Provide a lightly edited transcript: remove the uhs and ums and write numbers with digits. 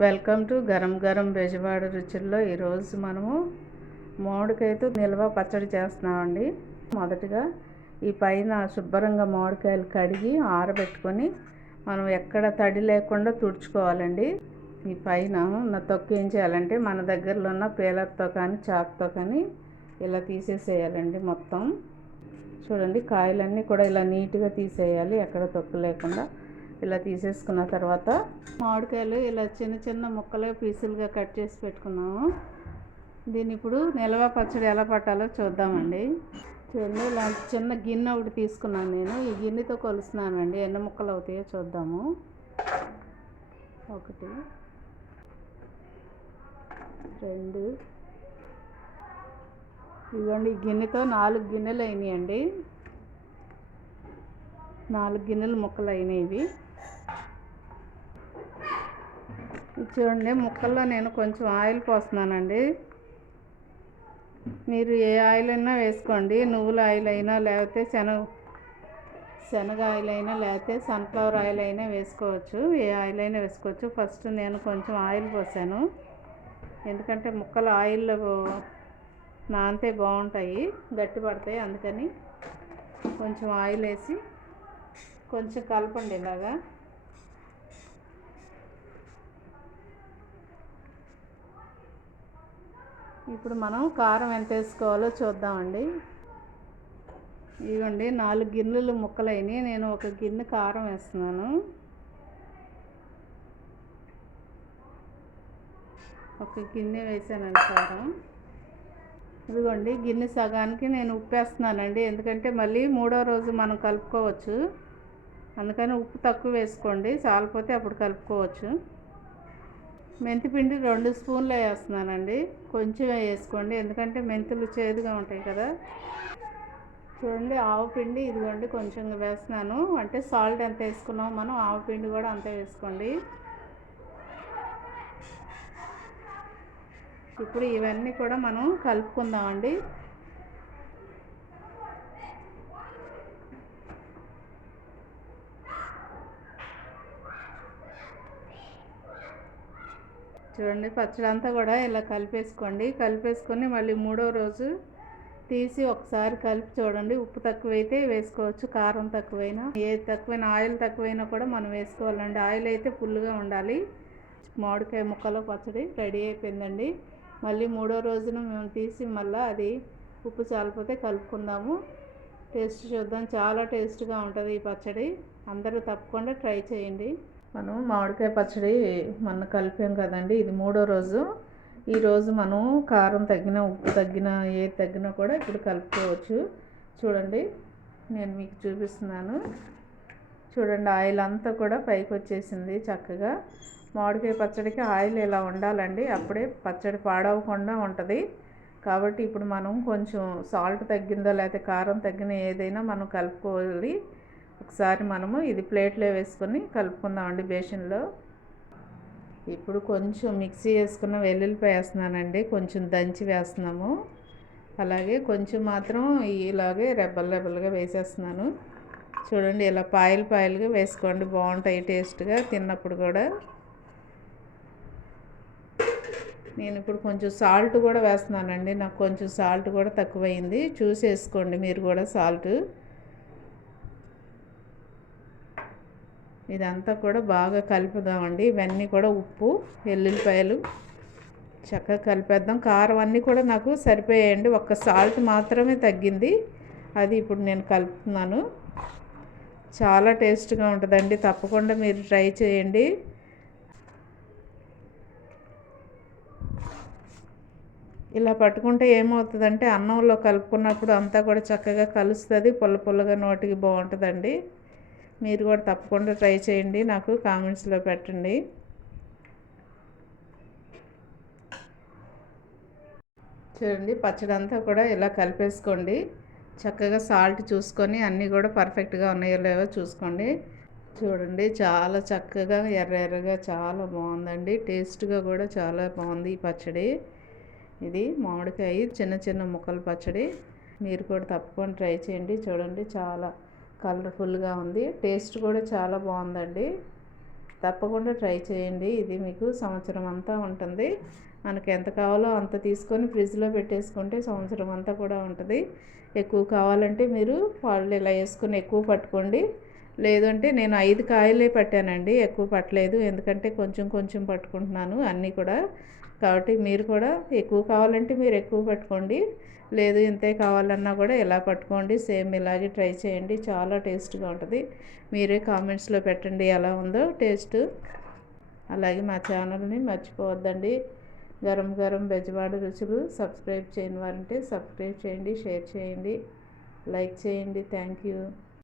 Welcome to Garam Garam Bezawada రుచుల్లో. ఈరోజు మనము మామిడికాయతో నిల్వ పచ్చడి చేస్తున్నామండి. మొదటగా ఈ పైన శుభ్రంగా మామిడికాయలు కడిగి ఆరబెట్టుకొని మనం ఎక్కడ తడి లేకుండా తుడుచుకోవాలండి. ఈ పైన ఉన్న తొక్కు ఏం చేయాలంటే మన దగ్గరలో ఉన్న పీలర్తో కానీ చాకుతో కానీ ఇలా తీసేసేయాలండి. మొత్తం చూడండి, కాయలన్నీ కూడా ఇలా నీట్గా తీసేయాలి, ఎక్కడ తొక్కు లేకుండా. ఇలా తీసేసుకున్న తర్వాత మామిడికాయలు ఇలా చిన్న చిన్న ముక్కలు పీసులుగా కట్ చేసి పెట్టుకున్నాము. దీన్ని ఇప్పుడు నిల్వ పచ్చడి ఎలా పట్టాలో చూద్దామండి. చూడండి, ఇలాంటి చిన్న గిన్నె ఒకటి తీసుకున్నాను నేను. ఈ గిన్నెతో కొలుస్తున్నానండి, ఎన్ని ముక్కలు అవుతాయో చూద్దాము. 1 2 ఇదిగోండి, ఈ గిన్నెతో 4 గిన్నెలు అయినాయండి. 4 గిన్నెలు ముక్కలు అయినాయి. చూడండి, ముక్కల్లో నేను కొంచెం ఆయిల్ పోస్తున్నానండి. మీరు ఏ ఆయిల్ అయినా వేసుకోండి, నువ్వుల ఆయిల్ అయినా, లేకపోతే శనగ ఆయిల్ అయినా, లేకపోతే సన్ఫ్లవర్ ఆయిల్ అయినా వేసుకోవచ్చు. ఏ ఆయిల్ అయినా వేసుకోవచ్చు. ఫస్ట్ నేను కొంచెం ఆయిల్ పోసాను, ఎందుకంటే ముక్కలు ఆయిల్లో నానితే బాగుంటాయి, గట్టి పడతాయి. అందుకని కొంచెం ఆయిల్ వేసి కొంచెం కలపండి ఇలాగా. ఇప్పుడు మనం కారం ఎంత వేసుకోవాలో చూద్దామండి. ఇవ్వండి, 4 గిన్నెలు ముక్కలైనవి. నేను 1 గిన్నె కారం వేస్తున్నాను. 1 గిన్నె వేసానండి కారం. ఇదిగోండి, గిన్నె సగానికి నేను ఉప్పు వేస్తున్నానండి, ఎందుకంటే మళ్ళీ 3వ రోజు మనం కలుపుకోవచ్చు. అందుకని ఉప్పు తక్కువ వేసుకోండి, చాలిపోతే అప్పుడు కలుపుకోవచ్చు. మెంతిపిండి 2 స్పూన్లు వేస్తున్నానండి, కొంచెం వేసుకోండి, ఎందుకంటే మెంతులు చేదుగా ఉంటాయి కదా. చూడండి, ఆవపిండి ఇదిగోండి కొంచెం వేస్తున్నాను, అంటే సాల్ట్ ఎంత వేసుకున్నామో మనం ఆవపిండి కూడా అంతే వేసుకోండి. ఇప్పుడు ఇవన్నీ కూడా మనం కలుపుకుందామండి. చూడండి, పచ్చడి అంతా కూడా ఇలా కలిపేసుకోండి. కలిపేసుకొని మళ్ళీ 3వ రోజు తీసి ఒకసారి కలిపి చూడండి. ఉప్పు తక్కువైతే వేసుకోవచ్చు, కారం తక్కువైనా, ఏది తక్కువైనా, ఆయిల్ తక్కువైనా కూడా మనం వేసుకోవాలండి. ఆయిల్ అయితే ఫుల్గా ఉండాలి. మామిడికాయ ముక్కలు పచ్చడి రెడీ అయిపోయిందండి. మళ్ళీ 3వ రోజున మేము తీసి మళ్ళీ అది ఉప్పు చాలిపోతే కలుపుకుందాము. టేస్ట్ చూద్దాం. చాలా టేస్ట్గా ఉంటుంది ఈ పచ్చడి. అందరూ తప్పకుండా ట్రై చేయండి. మనం మామిడికాయ పచ్చడి మొన్న కలిపాం కదండి, ఇది 3వ రోజు. ఈరోజు మనం కారం తగ్గిన, ఉప్పు తగ్గిన, ఏది తగ్గినా కూడా ఇప్పుడు కలుపుకోవచ్చు. చూడండి, నేను మీకు చూపిస్తున్నాను. చూడండి, ఆయిల్ అంతా కూడా పైకి వచ్చేసింది చక్కగా. మామిడికాయ పచ్చడికి ఆయిల్ ఇలా ఉండాలండి, అప్పుడే పచ్చడి పాడవకుండా ఉంటుంది. కాబట్టి ఇప్పుడు మనం కొంచెం సాల్ట్ తగ్గిందో లేకపోతే కారం తగ్గిన ఏదైనా మనం కలుపుకోవాలి. ఒకసారి మనము ఇది ప్లేట్లో వేసుకొని కలుపుకుందామండి బేషన్లో. ఇప్పుడు కొంచెం మిక్సీ వేసుకున్న వెల్లుల్లిపాయ వేస్తున్నానండి, కొంచెం దంచి వేస్తున్నాము. అలాగే కొంచెం మాత్రం ఇలాగే రెబ్బలుగా వేసేస్తున్నాను. చూడండి, ఇలా పాయలుగా వేసుకోండి, బాగుంటాయి టేస్ట్గా తిన్నప్పుడు కూడా. నేను ఇప్పుడు కొంచెం సాల్ట్ కూడా వేస్తున్నానండి, నాకు కొంచెం సాల్ట్ కూడా తక్కువైంది, చూసి వేసుకోండి మీరు కూడా సాల్ట్. ఇదంతా కూడా బాగా కలుపుదామండి. ఇవన్నీ కూడా ఉప్పు, వెల్లుల్లిపాయలు చక్కగా కలిపేద్దాం. కారం అన్నీ కూడా నాకు సరిపోయాయండి, ఒక్క సాల్ట్ మాత్రమే తగ్గింది, అది ఇప్పుడు నేను కలుపుతున్నాను. చాలా టేస్ట్గా ఉంటుందండి, తప్పకుండా మీరు ట్రై చేయండి. ఇలా పట్టుకుంటే ఏమవుతుందంటే అన్నంలో కలుపుకున్నప్పుడు అంతా కూడా చక్కగా కలుస్తుంది, పుల్లగా నోటికి బాగుంటుందండి. మీరు కూడా తప్పకుండా ట్రై చేయండి, నాకు కామెంట్స్లో పెట్టండి. చూడండి, పచ్చడి అంతా కూడా ఇలా కలిపేసుకోండి. చక్కగా సాల్ట్ చూసుకొని అన్నీ కూడా పర్ఫెక్ట్గా ఉన్నాయో లేవో చూసుకోండి. చూడండి, చాలా చక్కగా ఎర్రగా చాలా బాగుందండి, టేస్ట్గా కూడా చాలా బాగుంది ఈ పచ్చడి. ఇది మామిడికాయ చిన్న ముక్కల పచ్చడి. మీరు కూడా తప్పకుండా ట్రై చేయండి. చూడండి, చాలా కలర్ఫుల్గా ఉంది, టేస్ట్ కూడా చాలా బాగుందండి. తప్పకుండా ట్రై చేయండి. ఇది మీకు సంవత్సరం అంతా ఉంటుంది. మనకి ఎంత కావాలో అంత తీసుకొని ఫ్రిడ్జ్లో పెట్టేసుకుంటే సంవత్సరం అంతా కూడా ఉంటుంది. ఎక్కువ కావాలంటే మీరు పాలు ఇలా వేసుకొని ఎక్కువ పట్టుకోండి. లేదంటే నేను 5 కాయలే పట్టానండి, ఎక్కువ పట్టలేదు. ఎందుకంటే కొంచెం కొంచెం పట్టుకుంటున్నాను అన్నీ కూడా. కాబట్టి మీరు కూడా ఎక్కువ కావాలంటే మీరు ఎక్కువ పట్టుకోండి, లేదు ఇంతే కావాలన్నా కూడా ఇలా పట్టుకోండి. సేమ్ ఇలాగే ట్రై చేయండి, చాలా టేస్ట్గా ఉంటుంది. మీరే కామెంట్స్లో పెట్టండి ఎలా ఉందో టేస్ట్. అలాగే మా ఛానల్ని మర్చిపోవద్దండి. గరం గరం బెజవాడ రుచులు. సబ్స్క్రైబ్ చేయని వారంటే సబ్స్క్రైబ్ చేయండి, షేర్ చేయండి, లైక్ చేయండి. Thank you.